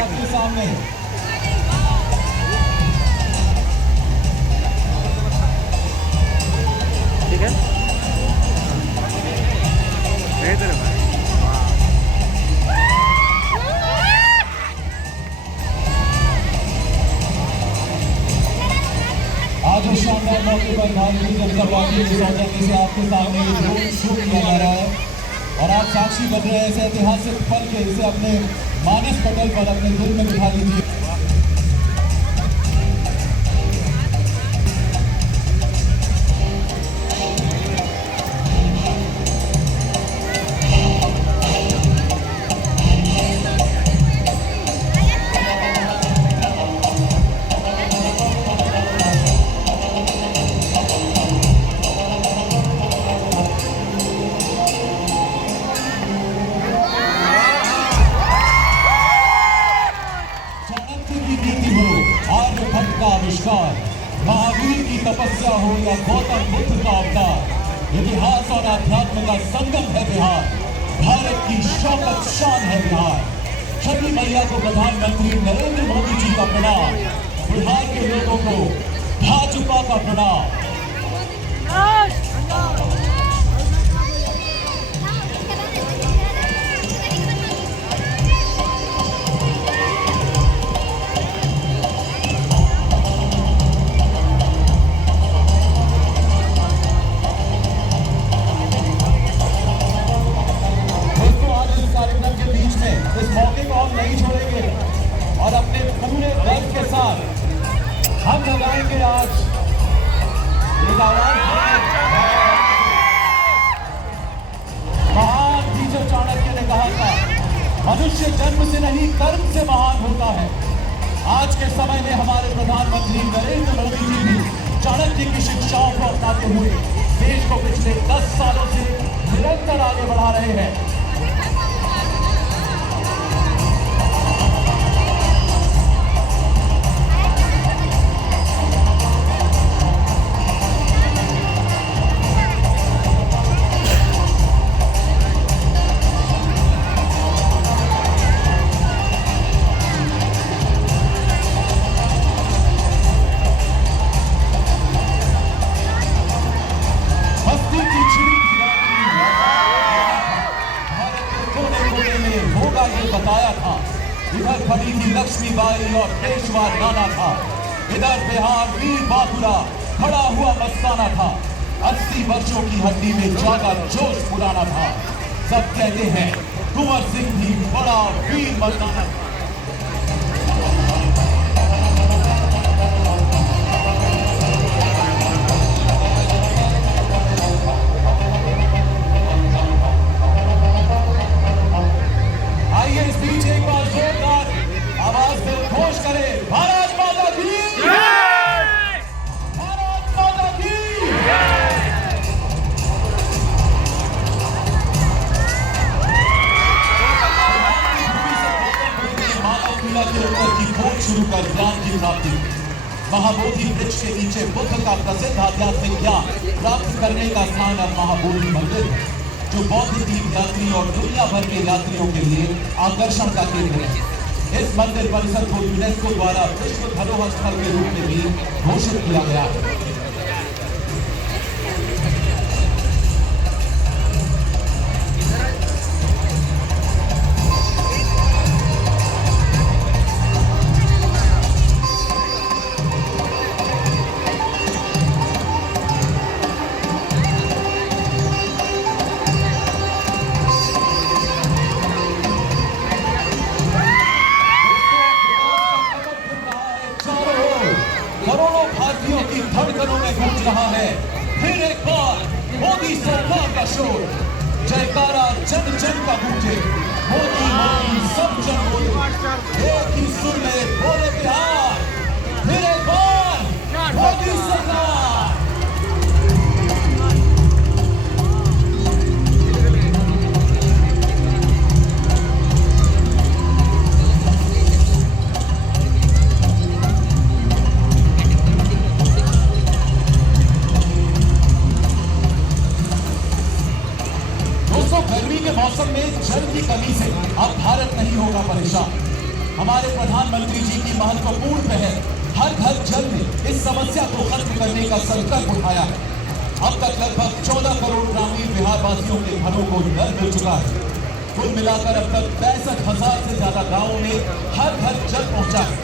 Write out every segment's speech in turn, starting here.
आपके सामने। ठीक है, इधर भाई। आज इस शानदार मौके पर भारतीय जनता पार्टी के सौजन्य से आपके सामने ये ड्रोन शो किया जा रहा है और आप साक्षी बन रहे हैं ऐसे ऐतिहासिक पल के। इसे अपने मानस पटल पर अपने दिल में बिठा लीजिए। महावीर की तपस्या हो या गौतम बुद्ध का अवतार, इतिहास और अध्यात्म का संगम है बिहार। भारत की शौकत शान है बिहार। छठी मैया को प्रधानमंत्री नरेंद्र मोदी जी का प्रणाम। बिहार के लोगों को भाजपा का प्रणाम। इस मौके को हम नहीं छोड़ेंगे और अपने पूरे गर्व के साथ हम लगाएंगे आज एक आवाज। महान टीचर चाणक्य ने कहा था, मनुष्य जन्म से नहीं कर्म से महान होता है। आज के समय में हमारे प्रधानमंत्री नरेंद्र मोदी जी भी चाणक्य की शिक्षाओं को अपनाते हुए देश को पिछले 10 सालों से निरंतर आगे बढ़ा रहे हैं। बताया था इधर खड़ी थी लक्ष्मीबाई और पेशवा नाना था, इधर बिहार वीर बाबूरा खड़ा हुआ मस्ताना था। 80 वर्षों की हड्डी में जागा जोश पुराना था। सब कहते हैं कुंवर सिंह भी बड़ा वीर मर्दाना था। आवाज से घोष करें, भारत माता की जय! भारत माता की जय! मानव पीड़ा के उत्तर की खोज शुरू कर ज्ञान की प्राप्ति। महाबोधि वृक्ष के नीचे बुद्ध का प्रसिद्ध आध्यात्मिक ज्ञान प्राप्त करने का स्थान अब महाबोधि मंदिर, जो बौद्ध तीर्थ यात्री और दुनिया भर के यात्रियों के लिए आकर्षण का केंद्र है। इस मंदिर परिसर को यूनेस्को द्वारा विश्व धरोहर स्थल के रूप में भी घोषित किया गया है। करोड़ों भारतीयों की धड़कनों में गूंज रहा है फिर एक बार मोदी सरकार का शोर। जयकारा जन जन का गूंजे, मोदी मोदी सब जन बोले, एक ही सुर में बोले बिहार, फिर एक बार मोदी सरकार। गर्मी के मौसम में जल की कमी से अब भारत नहीं होगा परेशान। हमारे प्रधानमंत्री जी की महत्वपूर्ण पहल हर घर जल में इस समस्या को खत्म करने का संकल्प उठाया है। अब तक लगभग 14 करोड़ ग्रामीण बिहार वासियों के घरों को नल मिल चुका है। कुल मिलाकर अब तक 65,000 से ज्यादा गांवों में हर घर जल पहुंचा है।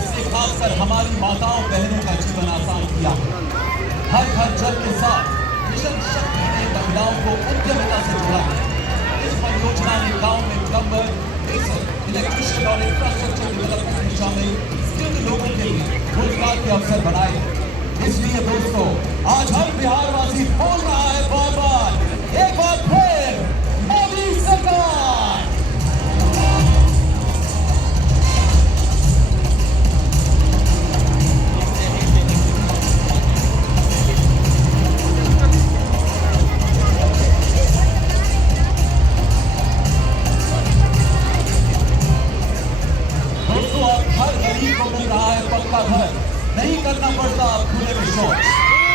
इससे खासकर हमारी माताओं बहनों का जीवन आसान किया है। हर घर जल के साथ मिशन शक्ति ने महिलाओं को उद्यमिता से जोड़ा है। इस परियोजना ने गांव में प्लम्बर, इलेक्ट्रिशियन और इंफ्रास्ट्रक्चर डेवलपमेंट में शामिल स्किल्ड लोगों के लिए रोजगार के अवसर बनाए। इसलिए दोस्तों, आज हर बिहार वासी बोल रहा है बार बार, एक बार फिर मोदी सरकार। दोस्तों, अब हर गरीब को मिल रहा है पक्का घर, नहीं करना पड़ता अब खुले में शौच।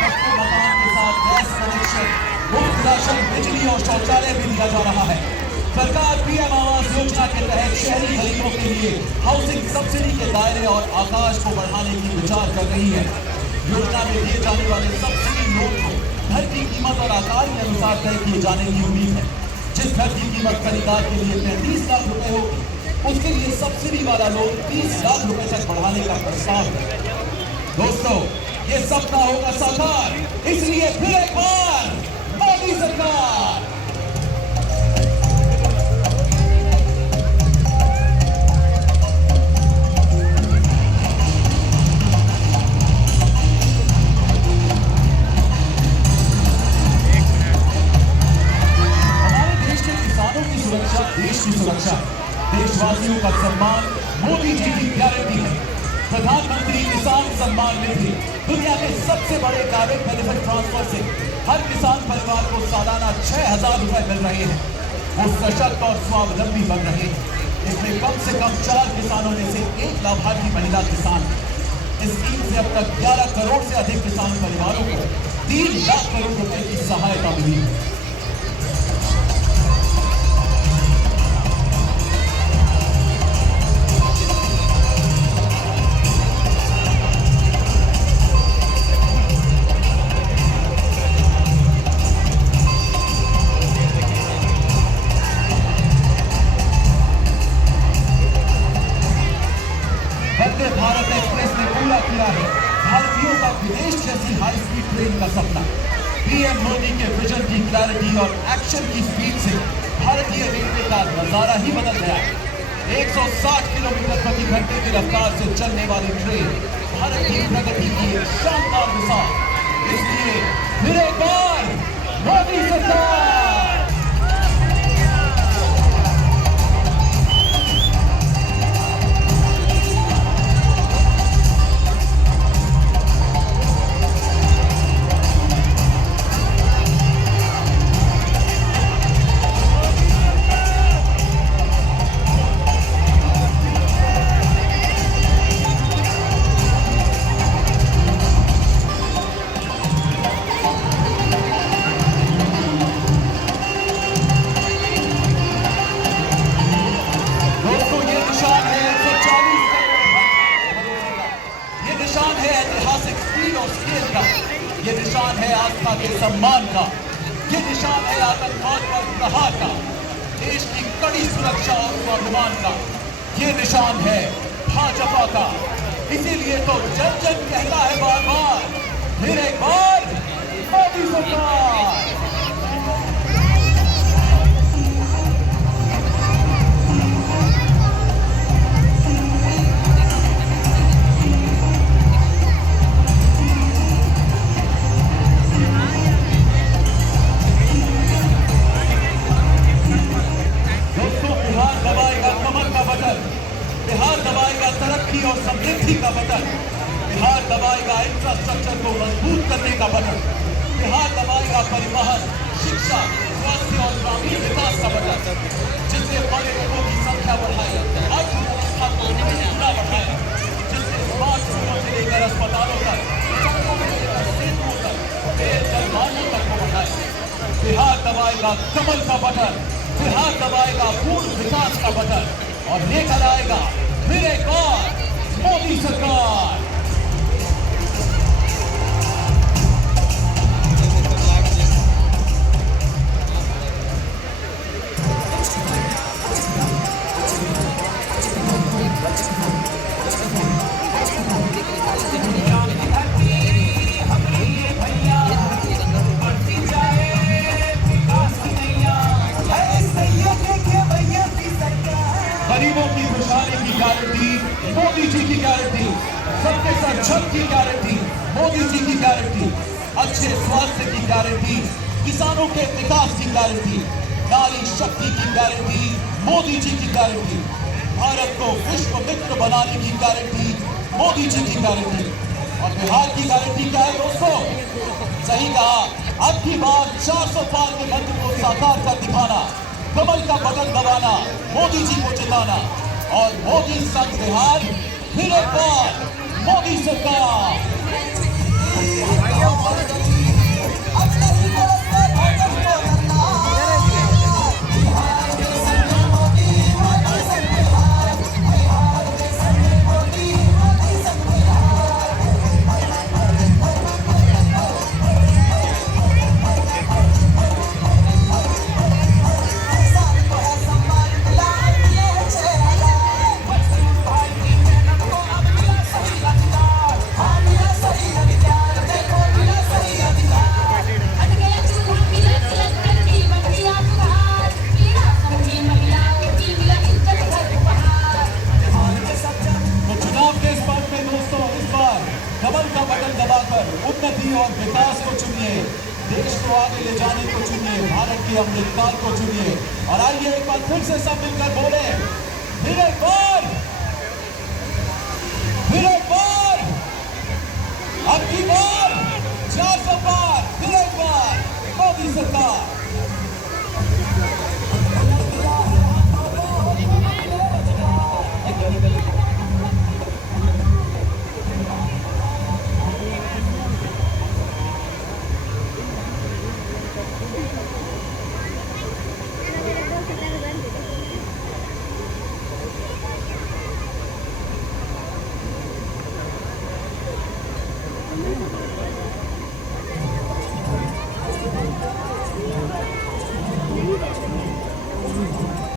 पक्के मकान के साथ गैस कनेक्शन, मुफ्त राशन, बिजली और शौचालय भी दिया जा रहा है। सरकार पीएम आवास योजना के तहत शहरी गरीबों के लिए हाउसिंग सब्सिडी के दायरे और आकाश को बढ़ाने की विचार कर रही है। योजना में दिए जाने वाले सब्सिडी लोन को घर की कीमत और आकार के अनुसार तय किए जाने की उम्मीद है। जिस घर की कीमत खरीदार के लिए 35 लाख रुपए होगी, उसके लिए सब्सिडी वाला लोन 30 लाख रुपए तक बढ़ाने का प्रस्ताव है। दोस्तों, ये सपना होगा साकार, इसलिए फिर एक बार मोदी सरकार। हमारे देश के किसानों की सुरक्षा देश की सुरक्षा, देशवासियों का सम्मान मोदी जी की गारंटी है। प्रधानमंत्री किसान सम्मान निधि दुनिया के सबसे बड़े डायरेक्ट बेनिफिट ट्रांसफर से हर किसान परिवार को सालाना 6,000 रुपए मिल रहे हैं। वो सशक्त और स्वावलंबी बन रहे हैं। इसमें कम से कम 4 किसानों में से 1 लाभार्थी महिला किसान है। इस स्कीम से अब तक 11 करोड़ से अधिक किसान परिवारों को 3 लाख करोड़ रुपए की सहायता मिली है। भारत एक्सप्रेस ने पूरा किया है भारतीयों का विदेश जैसी हाई स्पीड ट्रेन का सपना। पीएम मोदी के विजन की क्लैरिटी और एक्शन की स्पीड से भारतीय रेलवे का नजारा ही बदल गया है। 160 किलोमीटर प्रति घंटे की रफ्तार से चलने वाली ट्रेन भारत की प्रगति की एक शानदार मिसाल। इसलिए फिर एक बार मोदी सरकार। ये निशान है आस्था के सम्मान का, ये निशान है आतंकवाद पर प्रहार का, देश की कड़ी सुरक्षा और स्वाभिमान का, ये निशान है भाजपा का। इसीलिए तो जन जन कहता है बार बार, फिर एक बार मोदी सरकार। बिहार दबाएगा तरक्की और समृद्धि का बटन। बिहार दबाएगा इंफ्रास्ट्रक्चर को मजबूत करने का बटन। बिहार दबाएगा परिवहन, शिक्षा, स्वास्थ्य और ग्रामीण विकास का बटन, जिससे बड़े लोगों की संख्या बढ़ाए, अर्थव्यवस्था को पूरा बढ़ाए, जिससे स्मार्ट स्कूलों से लेकर अस्पतालों तक, सड़कों से लेकर सेतुओं तक, रेल जल मार्गों तक को बढ़ाए। बिहार दबाएगा कमल का बटन, बिहार दबाएगा पूर्ण विकास का बटन और लेकर आएगा फिर एक बार मोदी सरकार। गरीबों की खुशहाली की गारंटी मोदी जी की गारंटी, सबके साथ छत की गारंटी मोदी जी की गारंटी, अच्छे स्वास्थ्य की गारंटी, किसानों के विकास की गारंटी, नारी शक्ति की गारंटी मोदी जी की गारंटी, भारत को विश्व मित्र बनाने की गारंटी मोदी जी की गारंटी। और बिहार की गारंटी क्या है दोस्तों? सही कहा, अब की बार 400 पार के मंत्र को साकार कर दिखाना, कमल का बटन दबाना, मोदी जी को जिताना और मोदी संग बिहार, फिर एक बार मोदी सरकार। कमल का बटन दबाकर उन्नति और विकास को चुनिए, देश को आगे ले जाने को चुनिए, भारत के अमृतकाल को चुनिए। और आइए एक बार फिर से सब मिलकर बोले, फिर एक बार, फिर एक बार, अब की बार 400 पार, फिर एक बार मोदी सरकार। Thank you.